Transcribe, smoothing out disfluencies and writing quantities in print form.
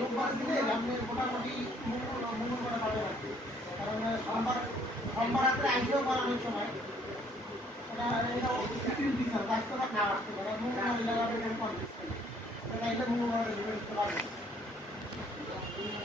রোববার দিলে আপনি মোটামুটি মঙ্গলবার পাবে রাখতে, কারণ সোমবার রাত্রে আইসেও পারে অনেক সময়। এটা দিচ্ছে না, ডাক্তার না আসতে পারে মঙ্গলবার লাগাবে, এটা মঙ্গলবার